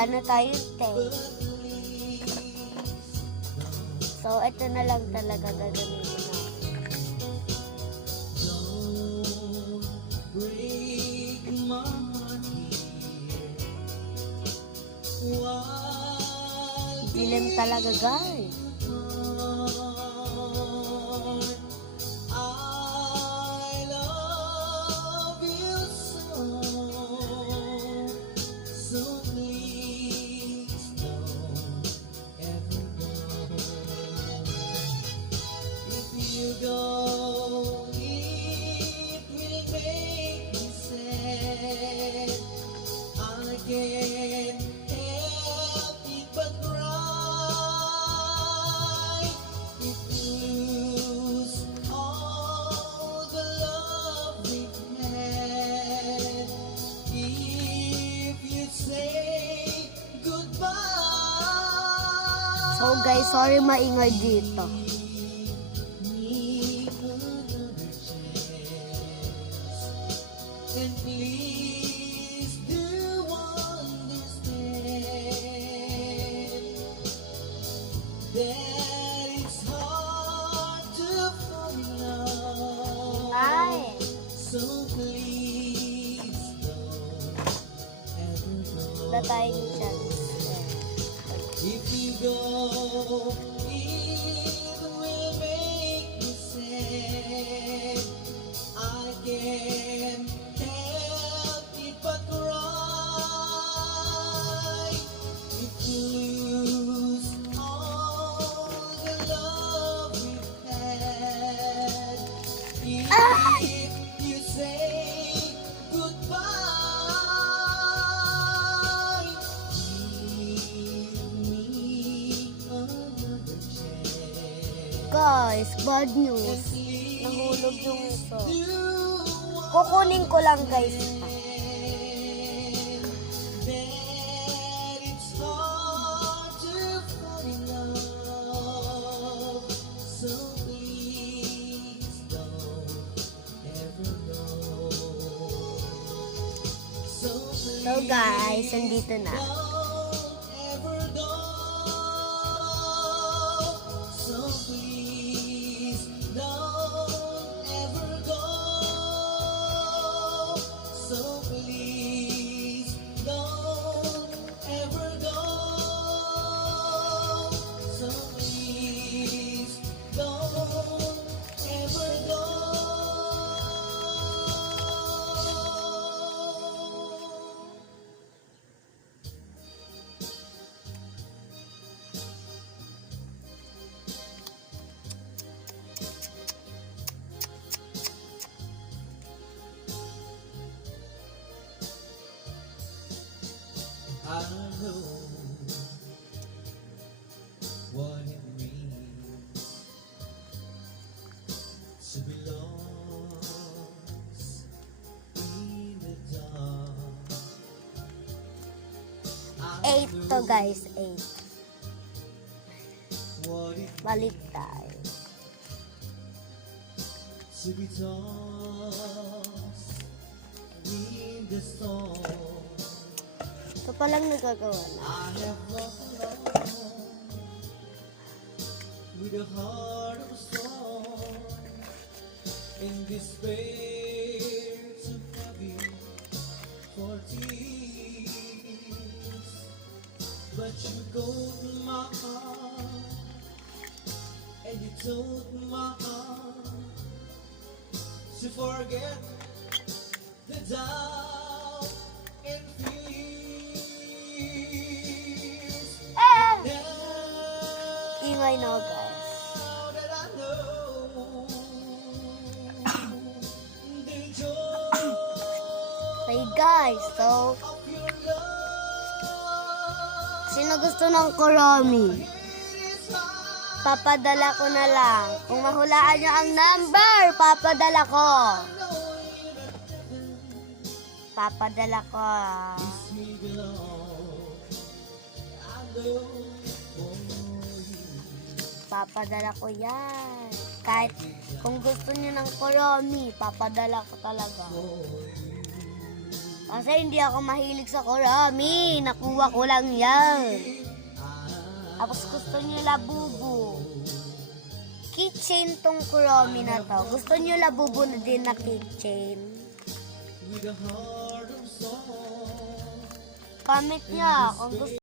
wala na tayong 10. So, ito na lang talaga gagamitin natin. Dilim talaga, guys. So guys, sorry maingay dito. Ay. Wala tayong chance. If you go, it will make me sad. I can't help it but cry. If you lose all the love we've had, if you say goodbye. Guys, bad news. Nahulog yung ito. Kukunin ko lang, guys. So guys, nandito na. I know what it means to be lost in the dark. 8 to guys, 8. What it Balik tayo. to be tossed in the storm. Ito palang nagagawa na. I have walked alone with a heart of stone in despair too heavy for tears, but you go to my heart and you told my heart to forget the doubt and fear. Ingay na guys. Okay guys, so sino gusto ng Kuromi? Papadala ko na lang. Kung mahulaan nyo ang number, papadala ko. Papadala ko. Papadala ko yan. Kahit kung gusto nyo ng Kuromi, papadala ko talaga. Kasi hindi ako mahilig sa Kurami. Nakuha ko lang yan. Tapos gusto niyo labubu. Keychain tong Kurami na to. Gusto niyo labubu na din na keychain. with a heart of song. Comment niya kung gusto